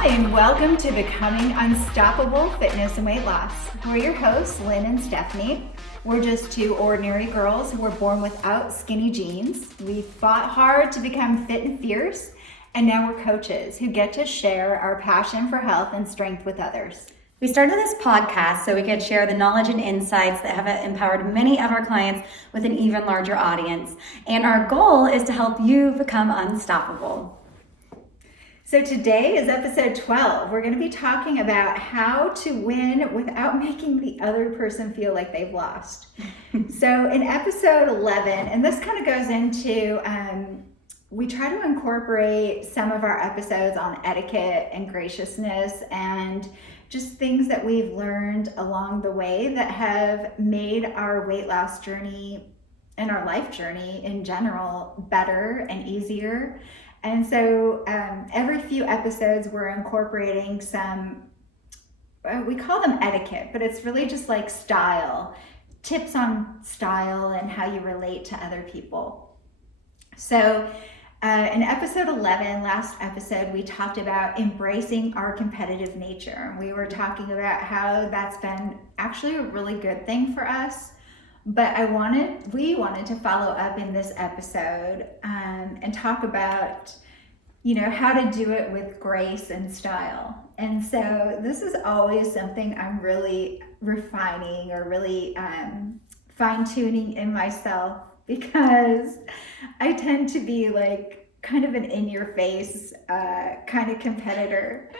Hi, and welcome to Becoming Unstoppable Fitness and Weight Loss. We're your hosts, Lynn and Stephanie. We're just two ordinary girls who were born without skinny jeans. We fought hard to become fit and fierce, and now we're coaches who get to share our passion for health and strength with others. We started this podcast so we could share the knowledge and insights that have empowered many of our clients with an even larger audience. And our goal is to help you become unstoppable. So today is episode 12. We're going to be talking about how to win without making the other person feel like they've lost. So in episode 11, and this kind of goes into, we try to incorporate some of our episodes on etiquette and graciousness and just things that we've learned along the way that have made our weight loss journey and our life journey in general better and easier. And so every few episodes, we're incorporating some, we call them etiquette, but it's really just like style, tips on style and how you relate to other people. So in episode 11, last episode, we talked about embracing our competitive nature. We were talking about how that's been actually a really good thing for us. But we wanted to follow up in this episode and talk about, how to do it with grace and style. And so this is always something I'm really refining or really fine-tuning in myself, because I tend to be like kind of an in-your-face kind of competitor.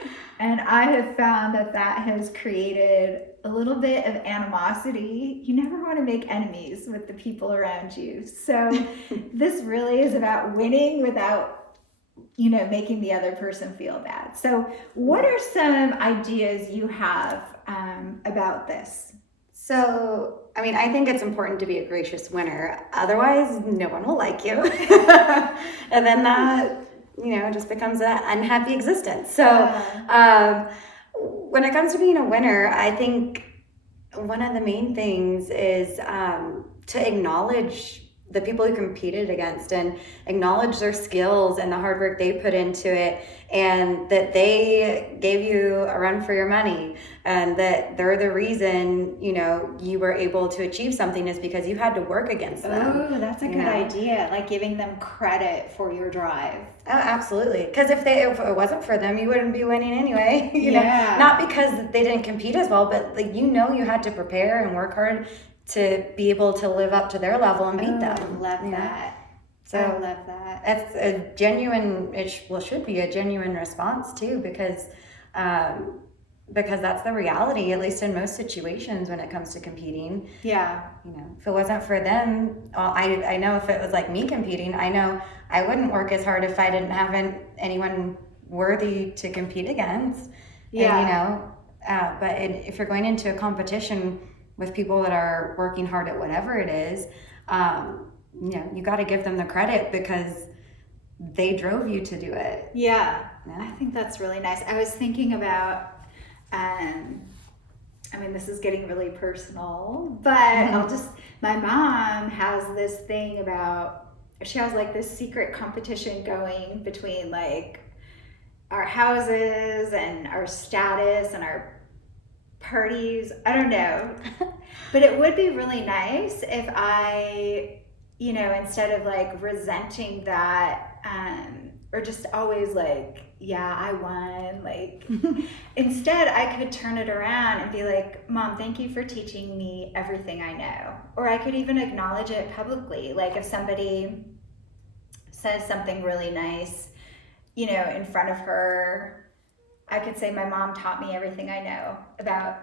And I have found that has created a little bit of animosity. You never want to make enemies with the people around you. So this really is about winning without, making the other person feel bad. So what are some ideas you have about this? So, I think it's important to be a gracious winner. Otherwise, no one will like you. And then that, just becomes an unhappy existence. So when it comes to being a winner, I think one of the main things is to acknowledge the people you competed against and acknowledge their skills and the hard work they put into it, and that they gave you a run for your money, and that they're the reason, you were able to achieve something is because you had to work against them. Oh, that's a good idea. Like giving them credit for your drive. Oh, absolutely. Because if it wasn't for them, you wouldn't be winning anyway. you know, not because they didn't compete as well, but you had to prepare and work hard to be able to live up to their level and beat them. I love that. So I love that. That's a genuine, should be a genuine response too, because that's the reality, at least in most situations when it comes to competing. Yeah. If it wasn't for them, well, I know if it was like me competing, I know I wouldn't work as hard if I didn't have anyone worthy to compete against. Yeah. And, but if you're going into a competition with people that are working hard at whatever it is, you got to give them the credit because they drove you to do it. Yeah. I think that's really nice. I was thinking about, this is getting really personal, but my mom has this thing about, she has like this secret competition going between like our houses and our status and our parties. I don't know. But it would be really nice if I, instead of like resenting that, or just always like, yeah, I won. Like, instead I could turn it around and be like, Mom, thank you for teaching me everything I know. Or I could even acknowledge it publicly. Like if somebody says something really nice, in front of her, I could say, my mom taught me everything I know about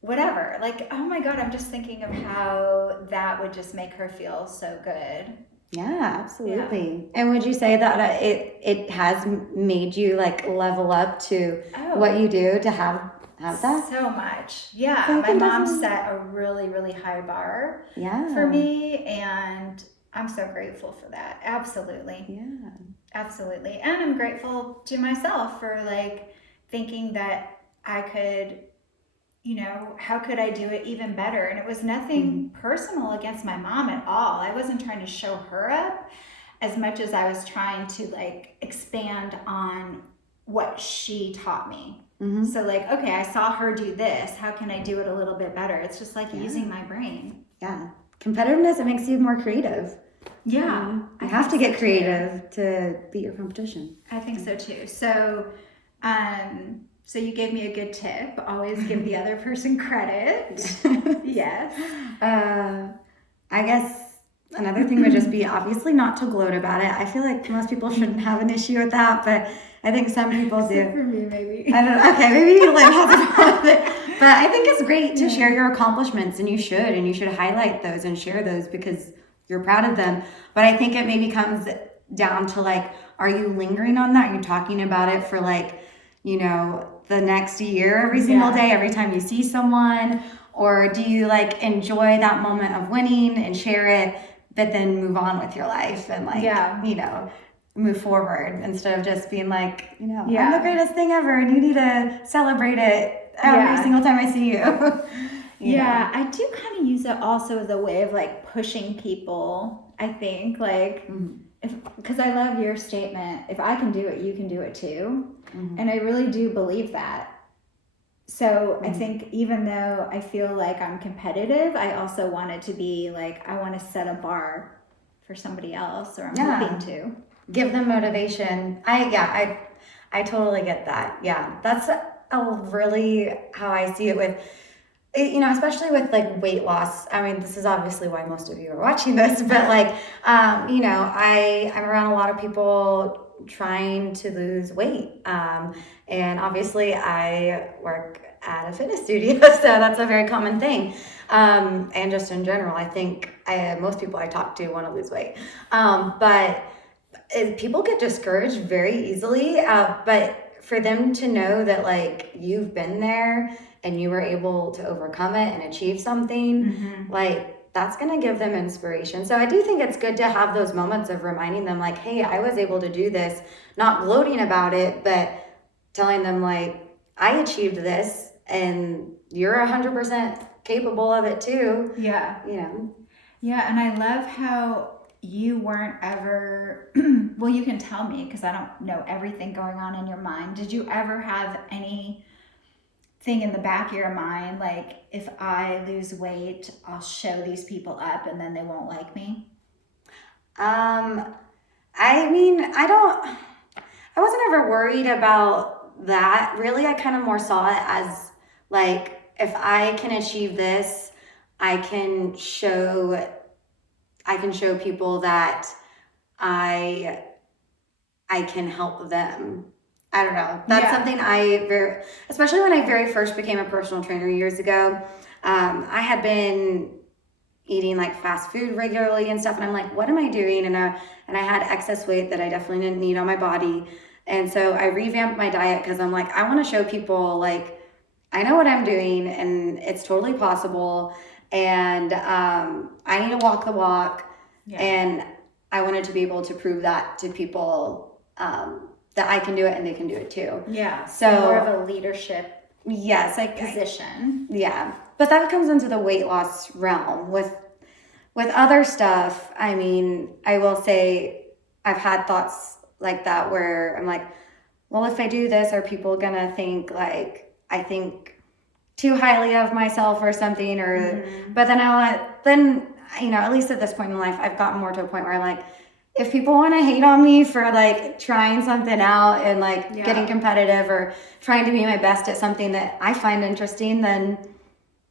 whatever. Like, oh my God, I'm just thinking of how that would just make her feel so good. Yeah, absolutely. Yeah. And would you say that it has made you like level up to what you do to have that? So much. Yeah. So my mom set a really, really high bar for me, and I'm so grateful for that. Absolutely. Yeah. Absolutely. And I'm grateful to myself for like thinking that I could, how could I do it even better? And it was nothing personal against my mom at all. I wasn't trying to show her up as much as I was trying to like expand on what she taught me. Mm-hmm. So like, okay, I saw her do this. How can I do it a little bit better? It's just like using my brain. Yeah. Competitiveness, it makes you more creative. Yeah. You have to get creative to beat your competition. I think so too. So, so you gave me a good tip. Always give the other person credit. Yes. I guess another thing would just be obviously not to gloat about it. I feel like most people shouldn't have an issue with that, but I think some people do. For me, maybe. I don't know. Okay, maybe Lynn has a problem with it. But I think it's great to share your accomplishments, and you should highlight those and share those because you're proud of them. But I think it maybe comes down to like, are you lingering on that? Are you talking about it for like, the next year every single day, every time you see someone? Or do you like enjoy that moment of winning and share it, but then move on with your life and like, move forward instead of just being like, I'm the greatest thing ever and you need to celebrate it every single time I see you. I do kind of use it also as a way of like pushing people, I think, like, because I love your statement, if I can do it, you can do it too. And I really do believe that. So I think even though I feel like I'm competitive, I also want it to be like, I want to set a bar for somebody else, or I'm hoping to. Give them motivation. I totally get that. Yeah, that's really how I see it with, especially with like weight loss. I mean, this is obviously why most of you are watching this, but like, I'm around a lot of people trying to lose weight. And obviously I work at a fitness studio, so that's a very common thing. And just in general, I think most people I talk to want to lose weight. But people get discouraged very easily. But for them to know that like you've been there and you were able to overcome it and achieve something, like that's going to give them inspiration. So I do think it's good to have those moments of reminding them like, hey, I was able to do this, not gloating about it, but telling them like, I achieved this and you're 100% capable of it too. Yeah. Yeah. And I love how you weren't ever, well, you can tell me because I don't know everything going on in your mind. Did you ever have anything in the back of your mind, like if I lose weight, I'll show these people up and then they won't like me? I mean, I wasn't ever worried about that. Really, I kind of more saw it as like, if I can achieve this, I can show people that I can help them. I don't know. That's something especially when I very first became a personal trainer years ago, I had been eating like fast food regularly and stuff. And I'm like, what am I doing? And I had excess weight that I definitely didn't need on my body. And so I revamped my diet because I'm like, I want to show people like, I know what I'm doing and it's totally possible. And I need to walk the walk. Yeah. And I wanted to be able to prove that to people, that I can do it and they can do it too. Yeah. So more of a leadership position. Yeah. But that comes into the weight loss realm. With other stuff, I mean, I will say I've had thoughts like that where I'm like, well, if I do this, are people gonna think like I think too highly of myself or something? Or but then at least at this point in life, I've gotten more to a point where I'm like, if people want to hate on me for like trying something out and like getting competitive or trying to be my best at something that I find interesting, then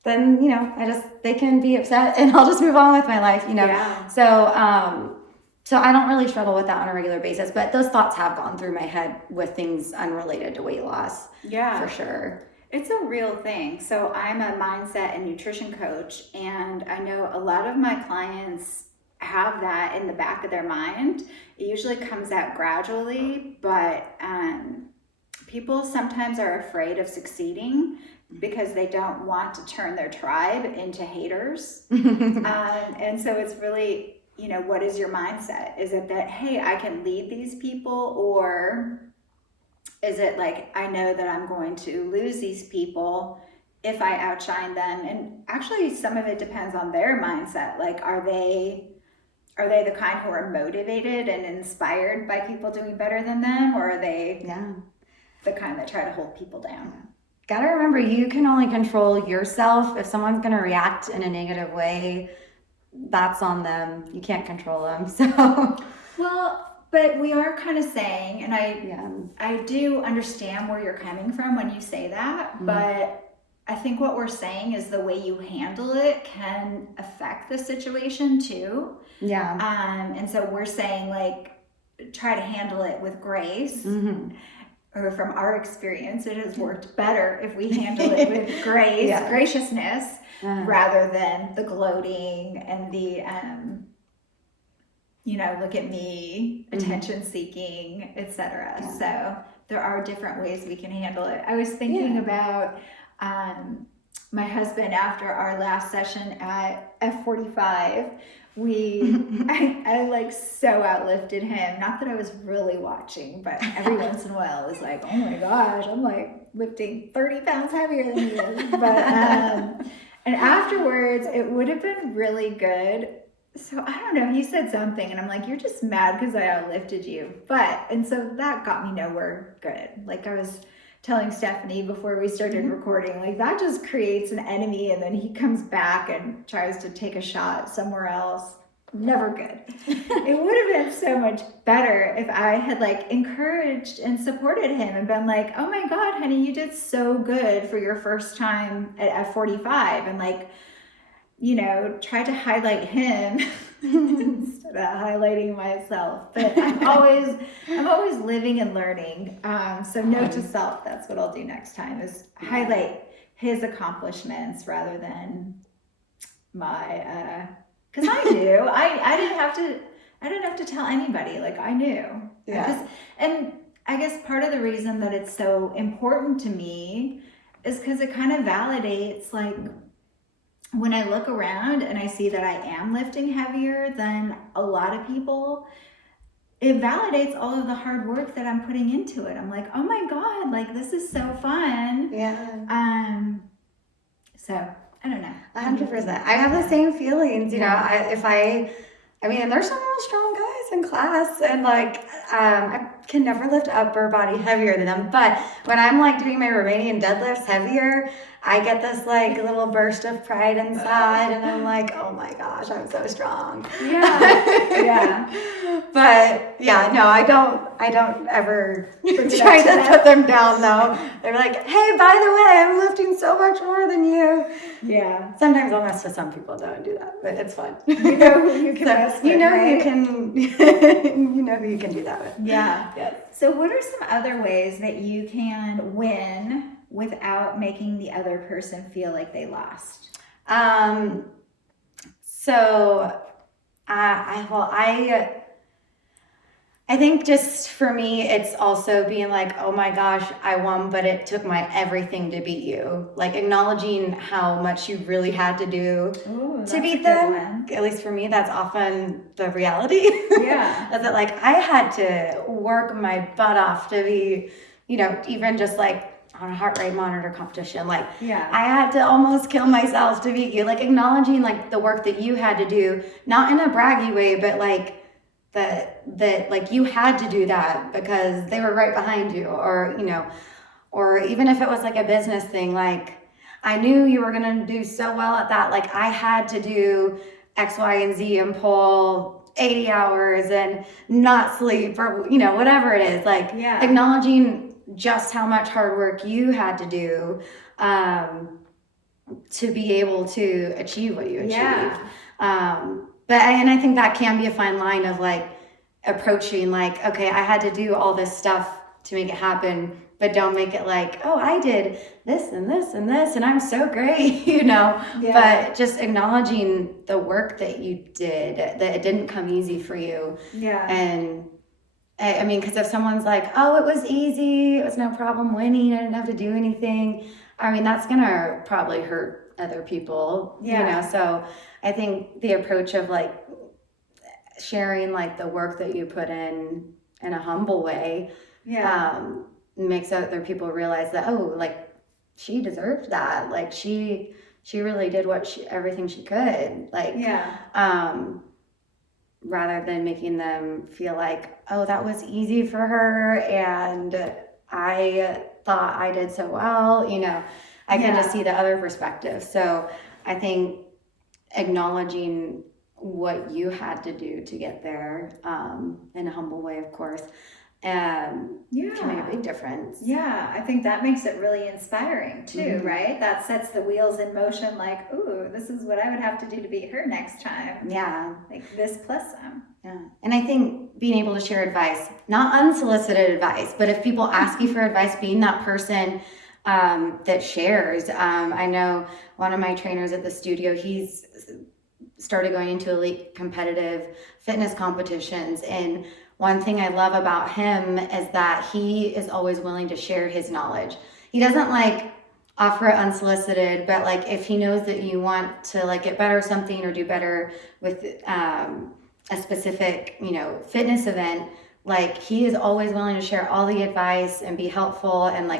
they can be upset and I'll just move on with my life, Yeah. So I don't really struggle with that on a regular basis, but those thoughts have gone through my head with things unrelated to weight loss. Yeah. For sure. It's a real thing. So I'm a mindset and nutrition coach, and I know a lot of my clients have that in the back of their mind. It usually comes out gradually, but people sometimes are afraid of succeeding because they don't want to turn their tribe into haters. And so it's really, what is your mindset? Is it that, hey, I can lead these people? Or is it like, I know that I'm going to lose these people if I outshine them? And actually some of it depends on their mindset. Like, are they the kind who are motivated and inspired by people doing better than them? Or are they... Yeah. the kind that try to hold people down. Gotta remember, you can only control yourself. If someone's gonna react in a negative way, that's on them. You can't control them. So, well, but we are kind of saying, and I do understand where you're coming from when you say that, but I think what we're saying is the way you handle it can affect the situation too. Yeah. And so we're saying, like, try to handle it with grace. Or from our experience, it has worked better if we handle it with grace, graciousness, rather than the gloating and the, look at me, attention seeking, etc. Yeah. So there are different ways we can handle it. I was thinking about my husband after our last session at F45. I like so outlifted him. Not that I was really watching, but every once in a while I was like, oh my gosh, I'm like lifting 30 pounds heavier than he is. But and afterwards it would have been really good. So I don't know, he said something and I'm like, you're just mad because I outlifted you. And so that got me nowhere good. Like I was telling Stephanie before we started recording, like that just creates an enemy, and then he comes back and tries to take a shot somewhere else. Never good. It would have been so much better if I had like encouraged and supported him and been like, oh my God, honey, you did so good for your first time at F45, and like, try to highlight him instead of highlighting myself. But I'm always living and learning. So note to self, that's what I'll do next time, is highlight his accomplishments rather than my, because I do. I didn't have to tell anybody. Like I knew. Yeah. And I guess part of the reason that it's so important to me is because it kind of validates, like, when I look around and I see that I am lifting heavier than a lot of people, it validates all of the hard work that I'm putting into it. I'm like, oh my God, like this is so fun. Yeah. So I don't know. 100%. I have the same feelings, I mean, there's some real strong guys in class, and like, I can never lift upper body heavier than them. But when I'm like doing my Romanian deadlifts heavier, I get this like little burst of pride inside, and I'm like, oh my gosh, I'm so strong. Yeah. But yeah, no, I don't ever try to put them down though. They're like, hey, by the way, I'm lifting so much more than you. Yeah. Sometimes I'll mess with some people, don't do that, but it's fun. You know who you can mess with, right? You know who you can do that with. Yeah. So what are some other ways that you can win without making the other person feel like they lost? So I think just for me, it's also being like, oh my gosh, I won, but it took my everything to beat you. Like acknowledging how much you really had to do to beat them. At least for me, that's often the reality. Yeah. Is that like I had to work my butt off to be, even just like on a heart rate monitor competition. Like I had to almost kill myself to beat you. Like acknowledging like the work that you had to do, not in a braggy way, but like that like you had to do that because they were right behind you, or or even if it was like a business thing, like I knew you were gonna do so well at that, like I had to do X, Y, and Z and pull 80 hours and not sleep, or whatever it is, like acknowledging just how much hard work you had to do to be able to achieve what you achieved. And I think that can be a fine line of like approaching like, okay, I had to do all this stuff to make it happen, but don't make it like, oh, I did this and this and this and I'm so great, but just acknowledging the work that you did, that it didn't come easy for you. And I mean, because if someone's like, oh, it was easy, it was no problem winning, I didn't have to do anything, I mean, that's gonna probably hurt other people, so I think the approach of like sharing like the work that you put in a humble way makes other people realize that, oh, like she deserved that, like she really did everything she could, like rather than making them feel like, oh, that was easy for her and I thought I did so well, I can just see the other perspective. So I think acknowledging what you had to do to get there, in a humble way, of course, can make a big difference. Yeah, I think that makes it really inspiring too, right? That sets the wheels in motion, like, ooh, this is what I would have to do to beat her next time. Yeah. Like this plus some. Yeah. And I think being able to share advice, not unsolicited advice, but if people ask you for advice, being that person that shares. I know one of my trainers at the studio, he's started going into elite competitive fitness competitions, and one thing I love about him is that he is always willing to share his knowledge. He doesn't offer it unsolicited, but if he knows that you want to get better at something or do better with a specific, fitness event, he is always willing to share all the advice and be helpful and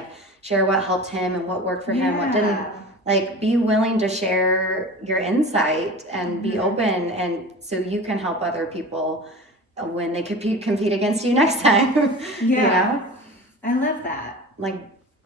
share what helped him and what worked for him, what didn't. Be willing to share your insight and be open, and so you can help other people when they compete against you next time. I love that.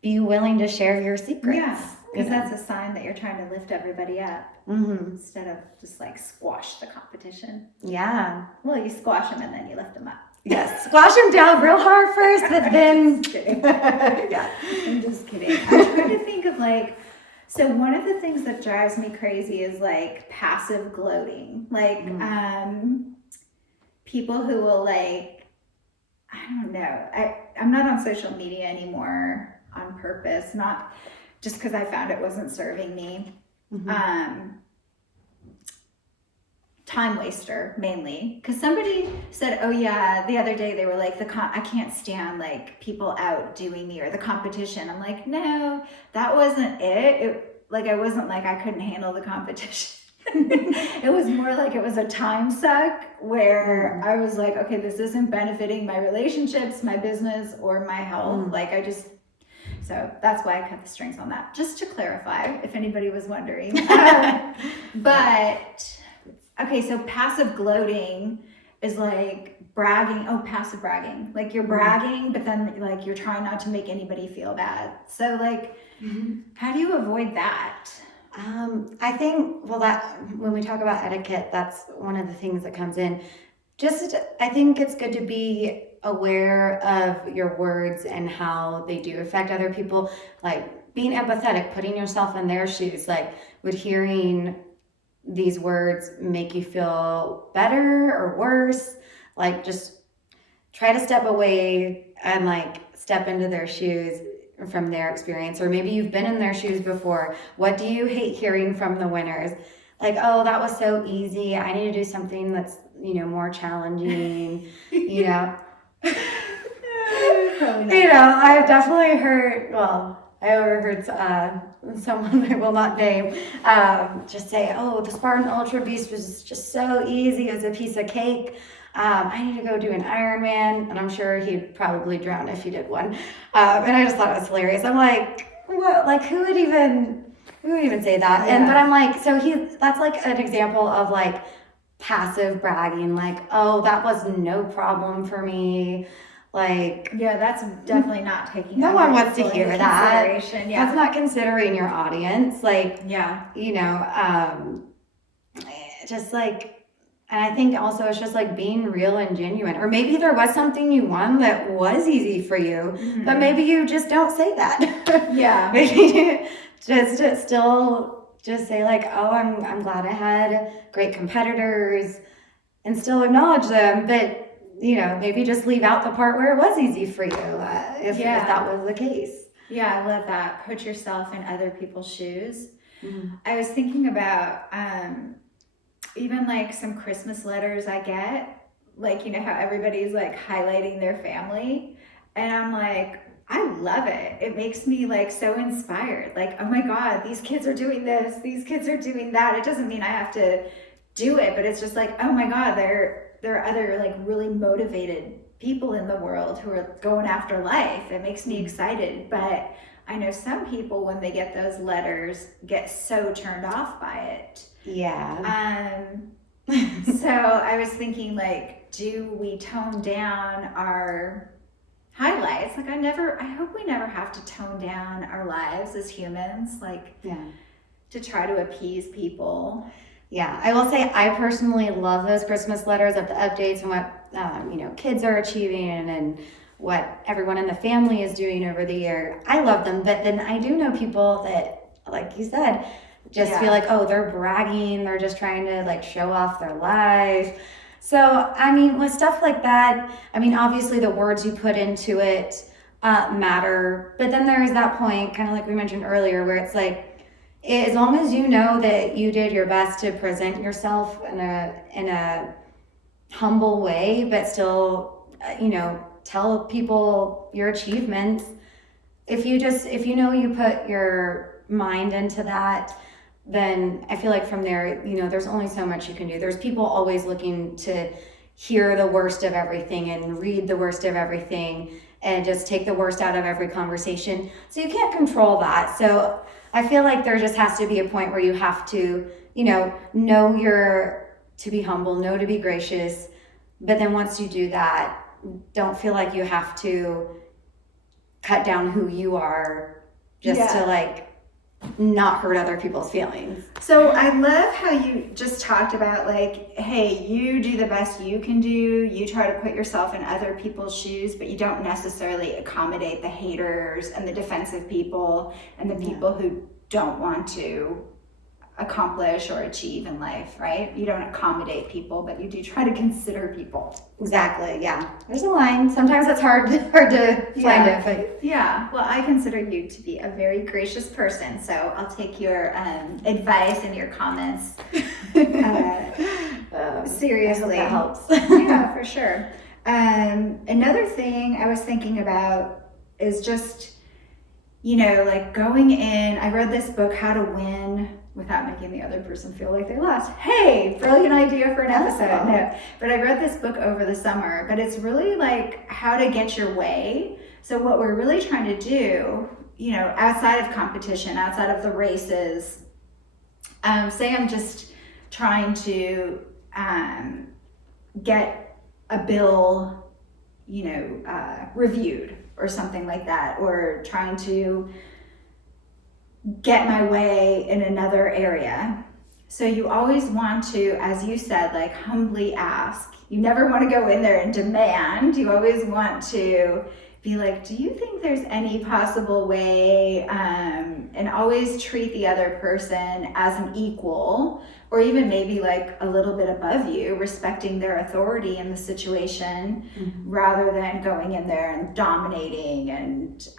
Be willing to share your secrets. Yeah, because that's a sign that you're trying to lift everybody up instead of just squash the competition. Yeah. Well, you squash them and then you lift them up. Yes, squash them down real hard first, but then. Just kidding. Yeah, I'm just kidding. I'm trying to think of so one of the things that drives me crazy is passive gloating. People who will I don't know. I'm not on social media anymore on purpose, not just because I found it wasn't serving me. Time waster mainly, because somebody said, oh yeah, the other day they were I can't stand people outdoing me or the competition. I'm like, no, that wasn't it. I wasn't I couldn't handle the competition. It was more it was a time suck where I was okay, this isn't benefiting my relationships, my business, or my health. So that's why I cut the strings on that, just to clarify if anybody was wondering. But okay, so passive gloating is bragging. Oh, passive bragging. You're bragging, but then you're trying not to make anybody feel bad. So how do you avoid that? I think, that when we talk about etiquette, that's one of the things that comes in. I think it's good to be aware of your words and how they do affect other people. Being empathetic, putting yourself in their shoes. Would hearing these words make you feel better or worse? Just try to step away and step into their shoes from their experience, or maybe you've been in their shoes before. What do you hate hearing from the winners? Oh, that was so easy. I need to do something that's, more challenging, I've definitely heard, I overheard someone I will not name just say, oh, the Spartan Ultra Beast was just so easy. It was a piece of cake. I need to go do an Ironman, and I'm sure he'd probably drown if he did one. And I just thought it was hilarious. I'm what? Who would even say that? Yeah. But I'm that's an example of passive bragging. Oh, that was no problem for me. Yeah, that's definitely not taking. No one wants to hear that. Yeah. That's not considering your audience. And I think also it's just being real and genuine. Or maybe there was something you won that was easy for you, but maybe you just don't say that. Yeah. Maybe just say oh, I'm glad I had great competitors, and still acknowledge them, but maybe just leave out the part where it was easy for you, if that was the case. Yeah, I love that. Put yourself in other people's shoes. I was thinking about even some Christmas letters I get, how everybody's highlighting their family, and I'm I love it. It makes me so inspired. Oh my God, these kids are doing this, these kids are doing that. It doesn't mean I have to do it, but it's just oh my God, there are other really motivated people in the world who are going after life. It makes me excited. But I know some people, when they get those letters, get so turned off by it. Yeah. So I was thinking do we tone down highlights. Like I hope we never have to tone down our lives as humans, like to try to appease people. Yeah, I will say I personally love those Christmas letters of the updates and what kids are achieving and what everyone in the family is doing over the year. I love them, but then I do know people that, like you said, just feel like, oh, they're bragging, they're just trying to like show off their life. So, I mean, with stuff like that, I mean, obviously the words you put into it matter, but then there is that point, kind of like we mentioned earlier, where it's like, as long as you know that you did your best to present yourself in a humble way, but still, tell people your achievements. If you know you put your mind into that, then I feel like from there, there's only so much you can do. There's people always looking to hear the worst of everything and read the worst of everything and just take the worst out of every conversation. So you can't control that. So I feel like there just has to be a point where you have to, know to be humble, know to be gracious. But then once you do that, don't feel like you have to cut down who you are just to like not hurt other people's feelings. So I love how you just talked about like, hey, you do the best you can do. You try to put yourself in other people's shoes, but you don't necessarily accommodate the haters and the defensive people and the people who don't want to accomplish or achieve in life, right? You don't accommodate people, but you do try to consider people. Exactly, yeah. There's a line. Sometimes it's hard to find it, but well, I consider you to be a very gracious person, so I'll take your advice and your comments seriously. That helps. Yeah, for sure. Another thing I was thinking about is just, like going in. I read this book, How to Win Without Making the Other Person Feel Like They Lost. Hey, brilliant idea for an episode. No, but I read this book over the summer, but it's really like how to get your way. So what we're really trying to do, outside of competition, outside of the races, say I'm just trying to get a bill, reviewed or something like that, or trying to get my way in another area. So you always want to, as you said, like humbly ask. You never want to go in there and demand. You always want to be like, do you think there's any possible way, and always treat the other person as an equal, or even maybe like a little bit above you, respecting their authority in the situation, rather than going in there and dominating and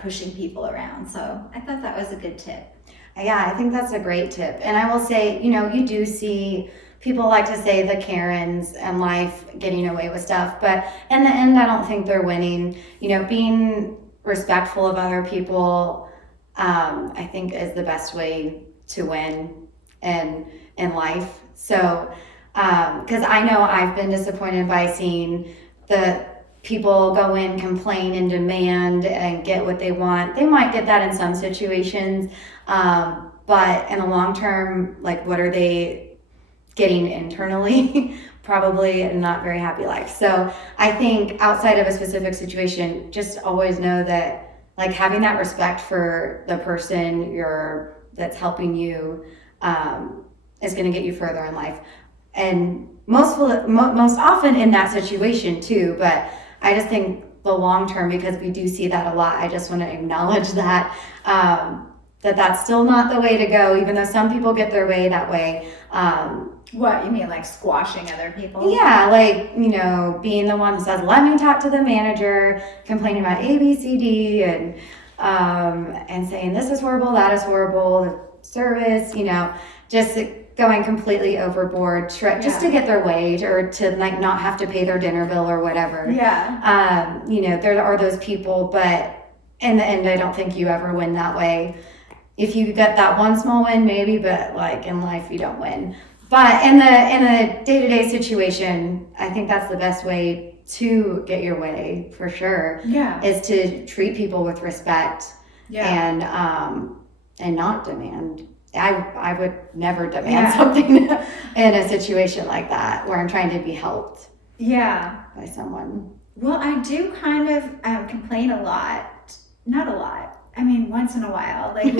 pushing people around. So I thought that was a good tip. Yeah, I think that's a great tip. And I will say, you do see people like to say the Karens in life getting away with stuff, but in the end, I don't think they're winning. Being respectful of other people, I think is the best way to win in life. So, because I know I've been disappointed by seeing the people go in, complain and demand and get what they want. They might get that in some situations, but in the long term, like what are they getting internally? Probably a not very happy life. So I think outside of a specific situation, just always know that like having that respect for the person that's helping you is going to get you further in life. And most often in that situation too, but I just think the long term, because we do see that a lot, I just want to acknowledge that that's still not the way to go, even though some people get their way that way. What, you mean like squashing other people? Yeah, like, being the one that says, let me talk to the manager, complaining about A, B, C, D, and saying this is horrible, that is horrible, the service, just going completely overboard just to get their way or to like not have to pay their dinner bill or whatever. Yeah. There are those people, but in the end, I don't think you ever win that way. If you get that one small win, maybe, but like in life, you don't win. But in a day-to-day situation, I think that's the best way to get your way for sure. Yeah. Is to treat people with respect. Yeah. And not demand. I would never demand something in a situation like that where I'm trying to be helped. Yeah. By someone. Well, I do kind of complain a lot. Not a lot. I mean, once in a while. Like,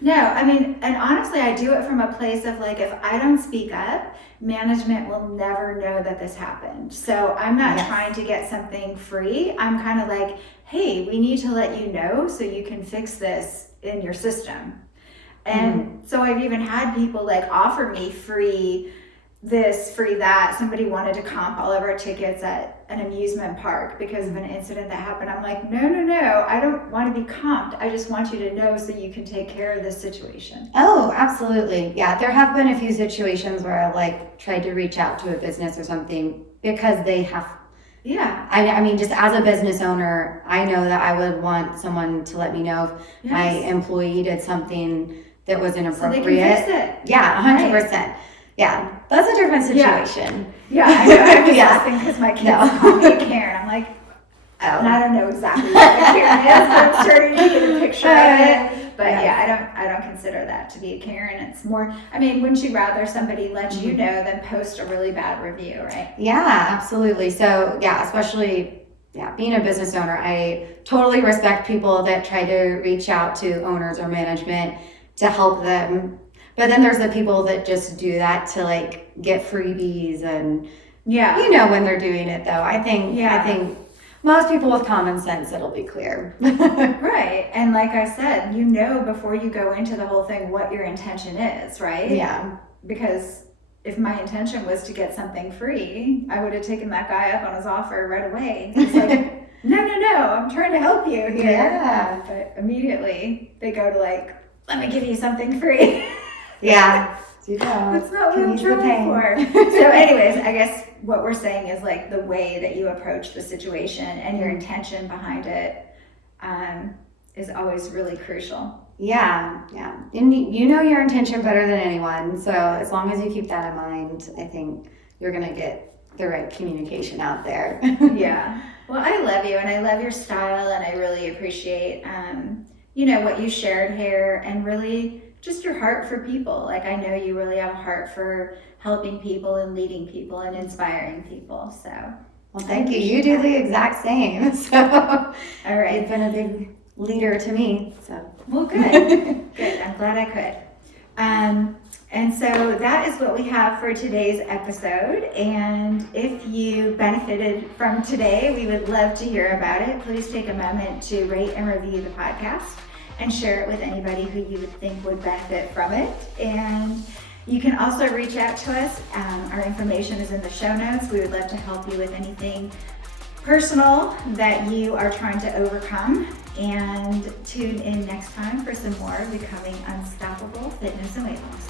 no, I mean, and honestly, I do it from a place of like, if I don't speak up, management will never know that this happened. So I'm not trying to get something free. I'm kind of like, hey, we need to let you know so you can fix this in your system. And so I've even had people like offer me free this, free that. Somebody wanted to comp all of our tickets at an amusement park because of an incident that happened. I'm like, no, I don't want to be comped. I just want you to know so you can take care of this situation. Oh, absolutely. Yeah, there have been a few situations where I like tried to reach out to a business or something because they have. Yeah. I mean, just as a business owner, I know that I would want someone to let me know if my employee did something that was inappropriate. So they can fix it. Yeah, 100%. Yeah, that's a different situation. Yeah, I know. I'm just laughing because my kids call me a Karen. I'm like, and I don't know exactly what a Karen is, but I'm starting to get a picture of it. But I don't consider that to be a Karen. It's more, I mean, wouldn't you rather somebody let you know than post a really bad review, right? Yeah, absolutely. So especially being a business owner, I totally respect people that try to reach out to owners or management to help them. But then there's the people that just do that to like get freebies and you know when they're doing it though. I think most people with common sense, it'll be clear. Right. And like I said, you know before you go into the whole thing what your intention is, right? Yeah. Because if my intention was to get something free, I would have taken that guy up on his offer right away. He's like, no, I'm trying to help you here. Yeah. But immediately they go to like, let me give you something free. Yeah. That's not what I'm trying for. So anyways, I guess what we're saying is like the way that you approach the situation and your intention behind it is always really crucial. Yeah. And you know your intention better than anyone. So as long as you keep that in mind, I think you're going to get the right communication out there. Yeah. Well, I love you and I love your style and I really appreciate, what you shared here and really just your heart for people. Like I know you really have a heart for helping people and leading people and inspiring people. So, well, thank you. You do the exact same. So, all right. You've been a big leader to me. So, well, good. Good. I'm glad I could. And so that is what we have for today's episode. And if you benefited from today, we would love to hear about it. Please take a moment to rate and review the podcast and share it with anybody who you would think would benefit from it. And you can also reach out to us. Our information is in the show notes. We would love to help you with anything personal that you are trying to overcome. And tune in next time for some more Becoming Unstoppable Fitness and Weight Loss.